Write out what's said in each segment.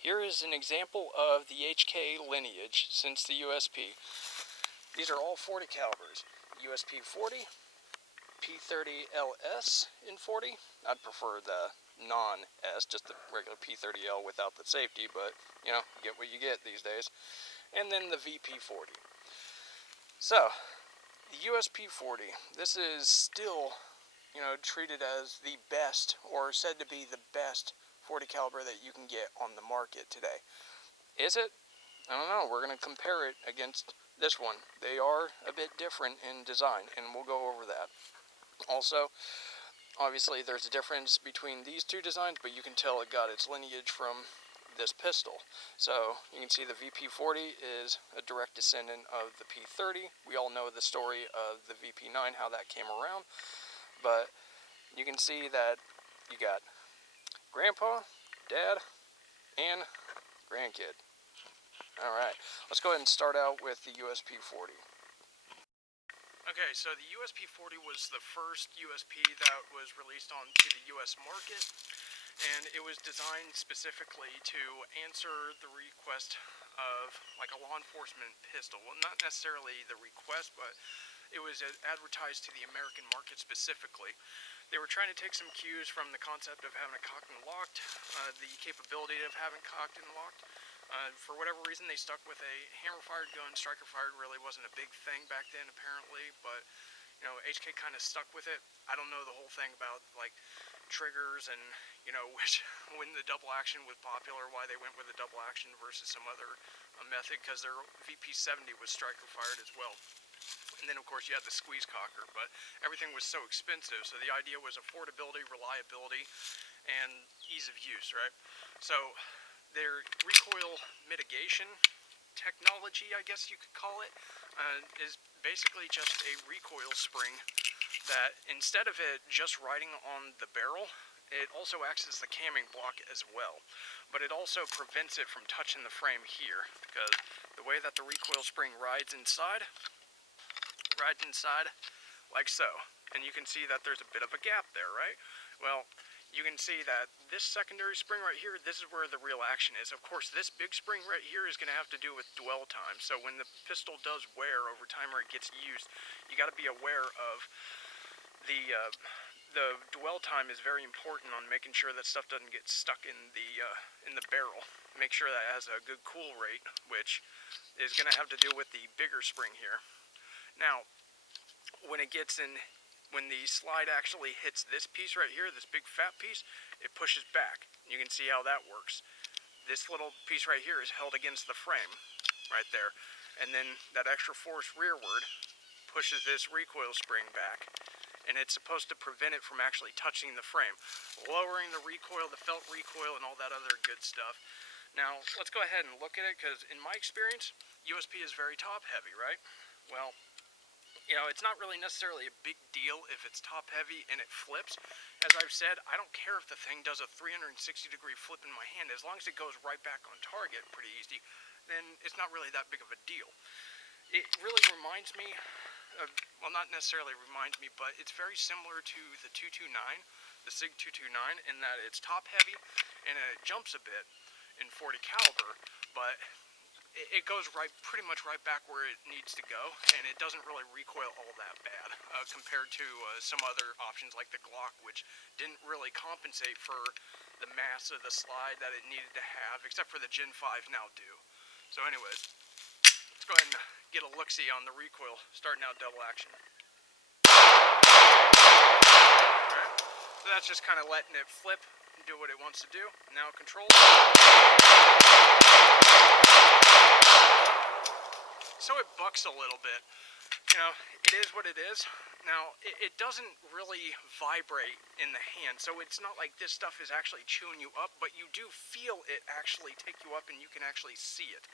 Here is an example of the HK lineage since the USP. These are all 40 calibers. USP 40, P30LS in 40. I'd prefer the non-S, just the regular P30L without the safety, but you know, you get what you get these days. And then the VP 40. So, the USP 40, this is still, you know, treated as the best, or said to be the best 40 caliber that you can get on the market today. Is it? I don't know. We're going to compare it against this one. They are a bit different in design, and we'll go over that. Also, obviously there's a difference between these two designs, but you can tell it got its lineage from this pistol. So you can see the VP40 is a direct descendant of the P30. We all know the story of the VP9, how that came around, but you can see that you got grandpa, dad, and grandkid. Alright, let's go ahead and start out with the USP40. Okay, so the USP40 was the first USP that was released onto the US market, and it was designed specifically to answer the request of like a law enforcement pistol. Well, not necessarily the request, but it was advertised to the American market specifically. They were trying to take some cues from the concept of having it cocked and locked, the capability of having cocked and locked. For whatever reason, they stuck with a hammer-fired gun. Striker-fired really wasn't a big thing back then, apparently, but you know, HK kind of stuck with it. I don't know the whole thing about like triggers and you know when the double action was popular, why they went with a double action versus some other method, because their VP70 was striker-fired as well. And then of course you had the squeeze cocker, but everything was so expensive, so the idea was affordability, reliability, and ease of use, right? So their recoil mitigation technology, I guess you could call it, is basically just a recoil spring that instead of it just riding on the barrel, it also acts as the camming block as well. But it also prevents it from touching the frame here, because the way that the recoil spring rides inside like so. And you can see that there's a bit of a gap there, right? Well, you can see that this secondary spring right here, this is where the real action is. Of course, this big spring right here is going to have to do with dwell time. So when the pistol does wear over time or it gets used, you got to be aware of the dwell time is very important on making sure that stuff doesn't get stuck in the barrel. Make sure that it has a good cool rate, which is going to have to do with the bigger spring here. Now, when the slide actually hits this piece right here, this big fat piece, it pushes back. You can see how that works. This little piece right here is held against the frame, right there. And then that extra force rearward pushes this recoil spring back. And it's supposed to prevent it from actually touching the frame, lowering the recoil, the felt recoil, and all that other good stuff. Now, let's go ahead and look at it, because in my experience, USP is very top heavy, right? Well, you know, it's not really necessarily a big deal if it's top heavy and it flips. As I've said, I don't care if the thing does a 360-degree flip in my hand. As long as it goes right back on target pretty easy, then it's not really that big of a deal. It really reminds me of, well, not necessarily reminds me, but it's very similar to the 229, the SIG 229, in that it's top heavy and it jumps a bit in 40 caliber, but it goes pretty much right back where it needs to go, and it doesn't really recoil all that bad compared to some other options like the Glock, which didn't really compensate for the mass of the slide that it needed to have, except for the Gen 5 now do. So anyways, let's go ahead and get a look-see on the recoil starting out double action. Alright, so that's just kind of letting it flip and do what it wants to do. Now control. So it bucks a little bit. You know, it is what it is. Now, it doesn't really vibrate in the hand, so it's not like this stuff is actually chewing you up, but you do feel it actually take you up and you can actually see it.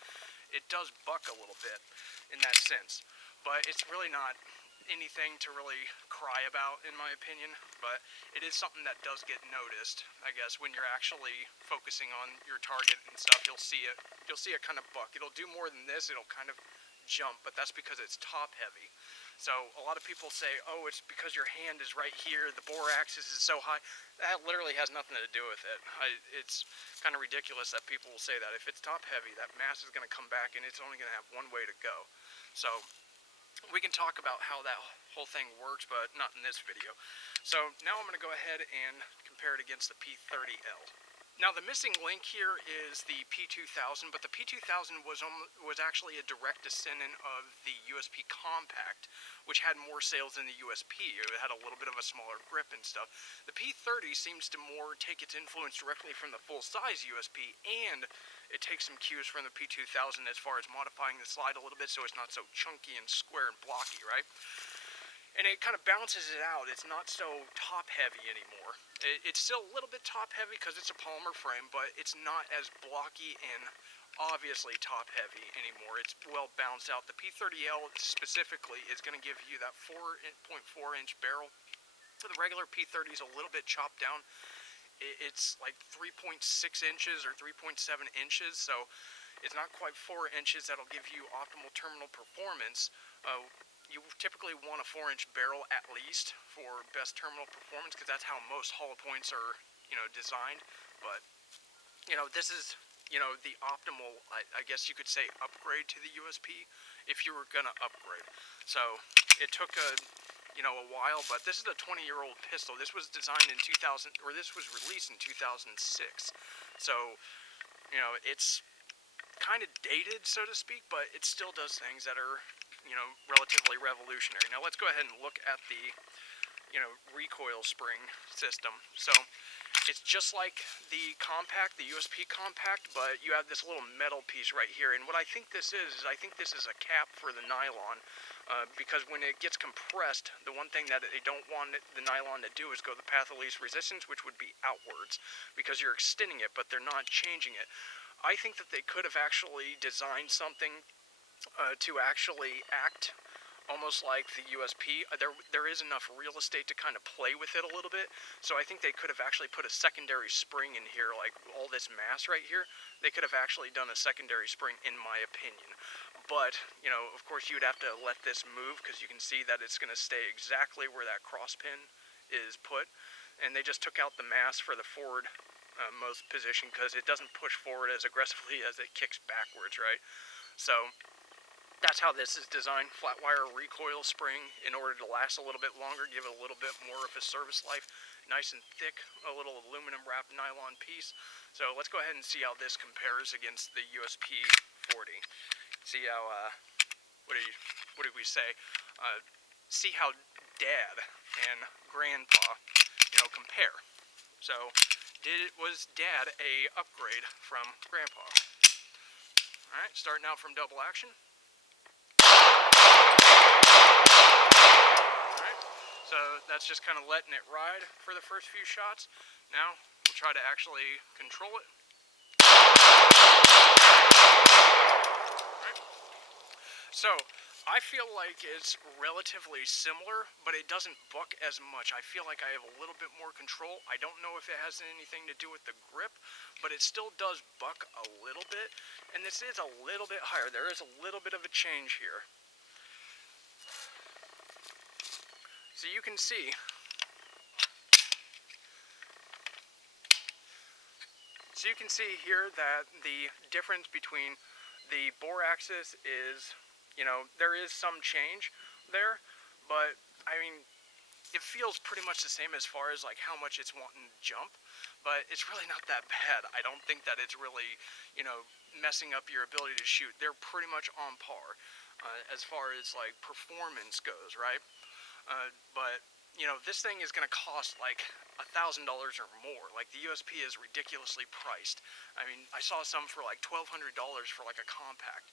It does buck a little bit in that sense, but it's really not anything to really cry about, in my opinion, but it is something that does get noticed, I guess, when you're actually focusing on your target and stuff. You'll see it kind of buck. It'll do more than this, it'll kind of jump, but that's because it's top heavy. So a lot of people say, oh, it's because your hand is right here, the bore axis is so high. That literally has nothing to do with it. It's kind of ridiculous that people will say that. If it's top heavy, that mass is going to come back and it's only going to have one way to go. So we can talk about how that whole thing works, but not in this video. So now I'm going to go ahead and compare it against the P30L. Now the missing link here is the P2000, but the P2000 was actually a direct descendant of the USP Compact, which had more sales than the USP. It had a little bit of a smaller grip and stuff. The P30 seems to more take its influence directly from the full-size USP, and it takes some cues from the P2000 as far as modifying the slide a little bit so it's not so chunky and square and blocky, right? And it kind of balances it out. It's not so top-heavy anymore. It's still a little bit top-heavy because it's a polymer frame, but it's not as blocky and obviously top-heavy anymore. It's well balanced out. The P30L specifically is going to give you that 4.4-inch barrel. So the regular P30 is a little bit chopped down. It's like 3.6 inches or 3.7 inches, so it's not quite 4 inches. That'll give you optimal terminal performance. You typically want a 4-inch barrel at least for best terminal performance, because that's how most hollow points are, designed. But, this is, the optimal, I guess you could say, upgrade to the USP if you were going to upgrade. So it took a while, but this is a 20-year-old pistol. This was designed in 2000, or this was released in 2006. So, it's kind of dated, so to speak, but it still does things that are, relatively revolutionary. Now let's go ahead and look at the, recoil spring system. So it's just like the Compact, the USP Compact, but you have this little metal piece right here. And what I think this is I think this is a cap for the nylon, because when it gets compressed, the one thing that they don't want the nylon to do is go the path of least resistance, which would be outwards, because you're extending it, but they're not changing it. I think that they could have actually designed something to actually act almost like the USP. There is enough real estate to kind of play with it a little bit, so I think they could have actually put a secondary spring in here, like all this mass right here. They could have actually done a secondary spring, in my opinion. But, of course you'd have to let this move, because you can see that it's going to stay exactly where that cross pin is put, and they just took out the mass for the forward most position, because it doesn't push forward as aggressively as it kicks backwards, right? So that's how this is designed. Flat wire recoil spring in order to last a little bit longer, give it a little bit more of a service life. Nice and thick, a little aluminum wrapped nylon piece. So let's go ahead and see how this compares against the USP 40. See how, what did we say? See how Dad and Grandpa, compare. So was Dad a upgrade from Grandpa? Alright, starting out from double action. Alright, so that's just kind of letting it ride for the first few shots. Now, we'll try to actually control it. Alright, so I feel like it's relatively similar, but it doesn't buck as much. I feel like I have a little bit more control. I don't know if it has anything to do with the grip, but it still does buck a little bit. And this is a little bit higher. There is a little bit of a change here. So you can see here that the difference between the bore axis is, there is some change there, but I mean, it feels pretty much the same as far as like how much it's wanting to jump, but it's really not that bad. I don't think that it's really, messing up your ability to shoot. They're pretty much on par as far as like performance goes, right? But this thing is going to cost like $1,000 or more. Like the USP is ridiculously priced. I mean, I saw some for like $1,200 for like a compact.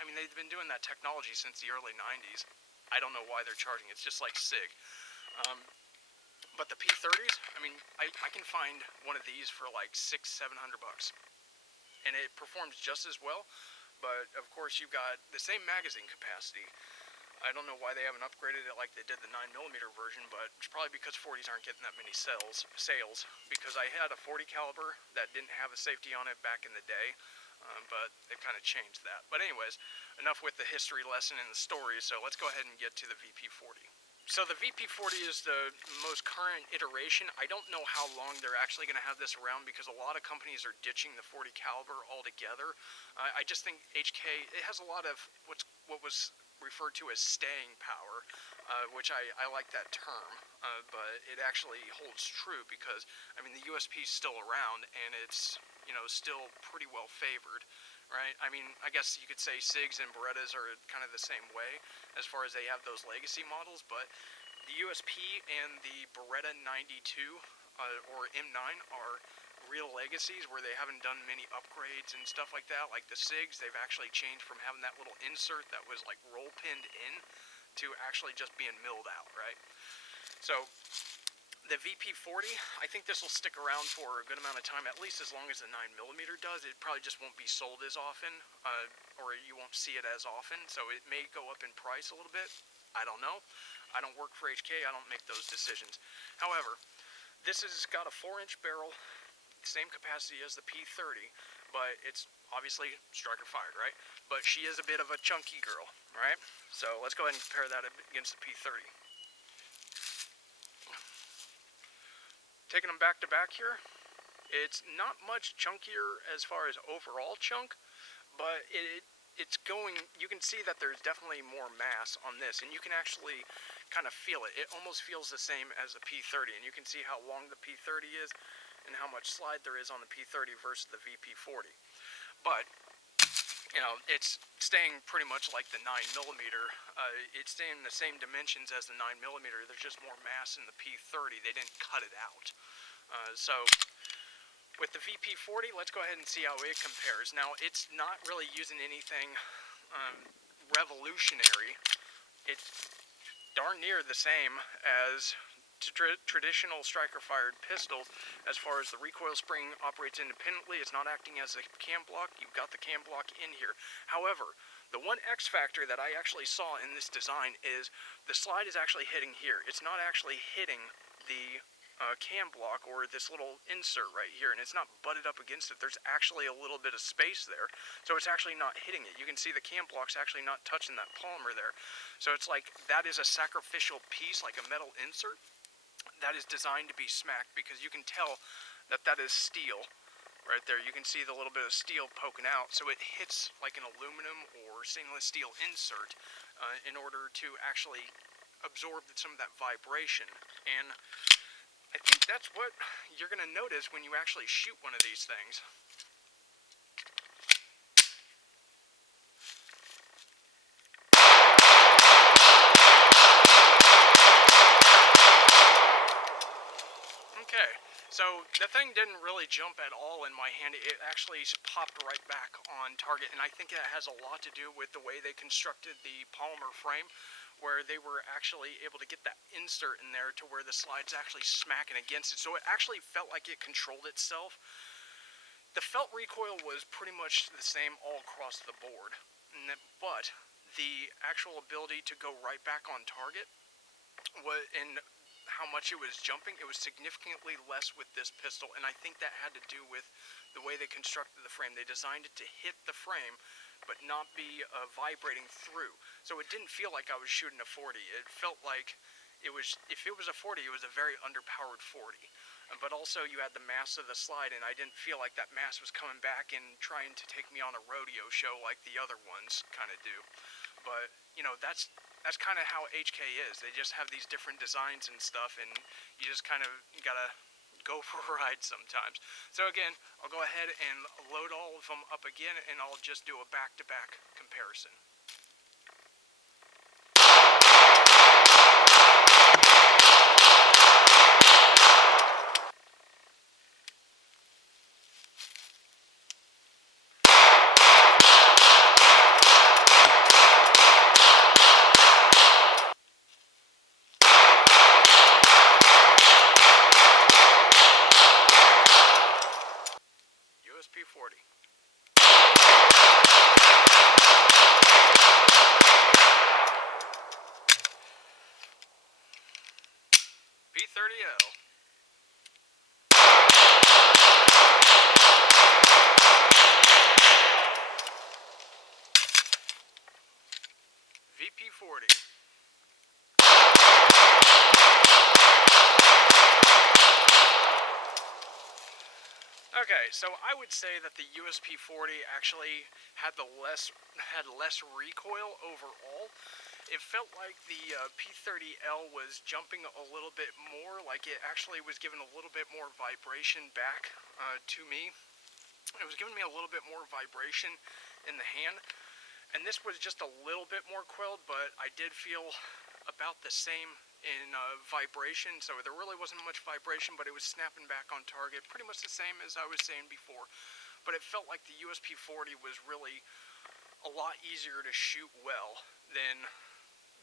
I mean, they've been doing that technology since the early 90s. I don't know why they're charging. It's just like SIG. But the P30s, I mean, I can find one of these for like $600-700, and it performs just as well. But of course, you've got the same magazine capacity. I don't know why they haven't upgraded it like they did the 9mm version, but it's probably because 40s aren't getting that many sales. Because I had a 40 caliber that didn't have a safety on it back in the day. but they've kind of changed that. But anyways, enough with the history lesson and the story, so let's go ahead and get to the VP40. So the VP40 is the most current iteration. I don't know how long they're actually going to have this around because a lot of companies are ditching the 40 caliber altogether. I just think HK, it has a lot of what was referred to as staying power, which I like that term, but it actually holds true because, I mean, the USP is still around and it's, still pretty well favored. Right? I mean, I guess you could say SIGs and Berettas are kind of the same way as far as they have those legacy models, but the USP and the Beretta 92 or M9 are real legacies where they haven't done many upgrades and stuff like that. Like the SIGs, they've actually changed from having that little insert that was like roll pinned in to actually just being milled out, right? So the VP40, I think this will stick around for a good amount of time, at least as long as the 9mm does. It probably just won't be sold as often, or you won't see it as often, so it may go up in price a little bit. I don't know. I don't work for HK, I don't make those decisions. However, this has got a 4-inch barrel, same capacity as the P30, but it's obviously striker fired, right? But she is a bit of a chunky girl, right? So let's go ahead and compare that against the P30. Taking them back to back here, it's not much chunkier as far as overall chunk, but it's going, you can see that there's definitely more mass on this, and you can actually kind of feel it. It almost feels the same as the P30, and you can see how long the P30 is and how much slide there is on the P30 versus the VP40. But it's staying pretty much like the 9mm. It's staying the same dimensions as the 9mm. There's just more mass in the P30. They didn't cut it out. So with the VP40, let's go ahead and see how it compares. Now, it's not really using anything revolutionary. It's darn near the same as traditional striker-fired pistols. As far as the recoil spring operates independently, it's not acting as a cam block. You've got the cam block in here. However, the one X factor that I actually saw in this design is the slide is actually hitting here. It's not actually hitting the cam block or this little insert right here, and it's not butted up against it. There's actually a little bit of space there, so it's actually not hitting it. You can see the cam block's actually not touching that polymer there. So it's like that is a sacrificial piece, like a metal insert, that is designed to be smacked, because you can tell that that is steel right there. You can see the little bit of steel poking out, so it hits like an aluminum or stainless steel insert in order to actually absorb some of that vibration. And I think that's what you're going to notice when you actually shoot one of these things. Okay, so the thing didn't really jump at all in my hand. It actually popped right back on target, and I think that has a lot to do with the way they constructed the polymer frame, where they were actually able to get that insert in there to where the slide's actually smacking against it. So it actually felt like it controlled itself. The felt recoil was pretty much the same all across the board, but the actual ability to go right back on target and how much it was jumping, it was significantly less with this pistol, and I think that had to do with the way they constructed the frame. They designed it to hit the frame but not be vibrating through. So it didn't feel like I was shooting a 40. It felt like it was, if it was a 40, it was a very underpowered 40. But also you had the mass of the slide, and I didn't feel like that mass was coming back and trying to take me on a rodeo show like the other ones kind of do. But, that's kind of how HK is. They just have these different designs and stuff, and you just kind of gotta go for a ride sometimes. So again, I'll go ahead and load all of them up again, and I'll just do a back-to-back comparison. USP40. P30L. USP40. Okay, so I would say that the USP40 actually had less recoil overall. It felt like the P30L was jumping a little bit more, like it actually was giving a little bit more vibration back to me. It was giving me a little bit more vibration in the hand, and this was just a little bit more quelled, but I did feel about the same in vibration, so there really wasn't much vibration, but it was snapping back on target, pretty much the same as I was saying before. But it felt like the USP40 was really a lot easier to shoot well than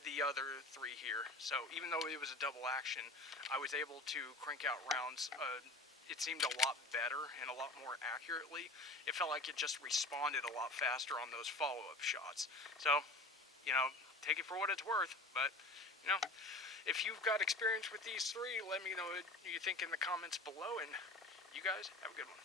the other three here. So even though it was a double action, I was able to crank out rounds. It seemed a lot better and a lot more accurately. It felt like it just responded a lot faster on those follow-up shots. So, take it for what it's worth, but, if you've got experience with these three, let me know what you think in the comments below, and you guys have a good one.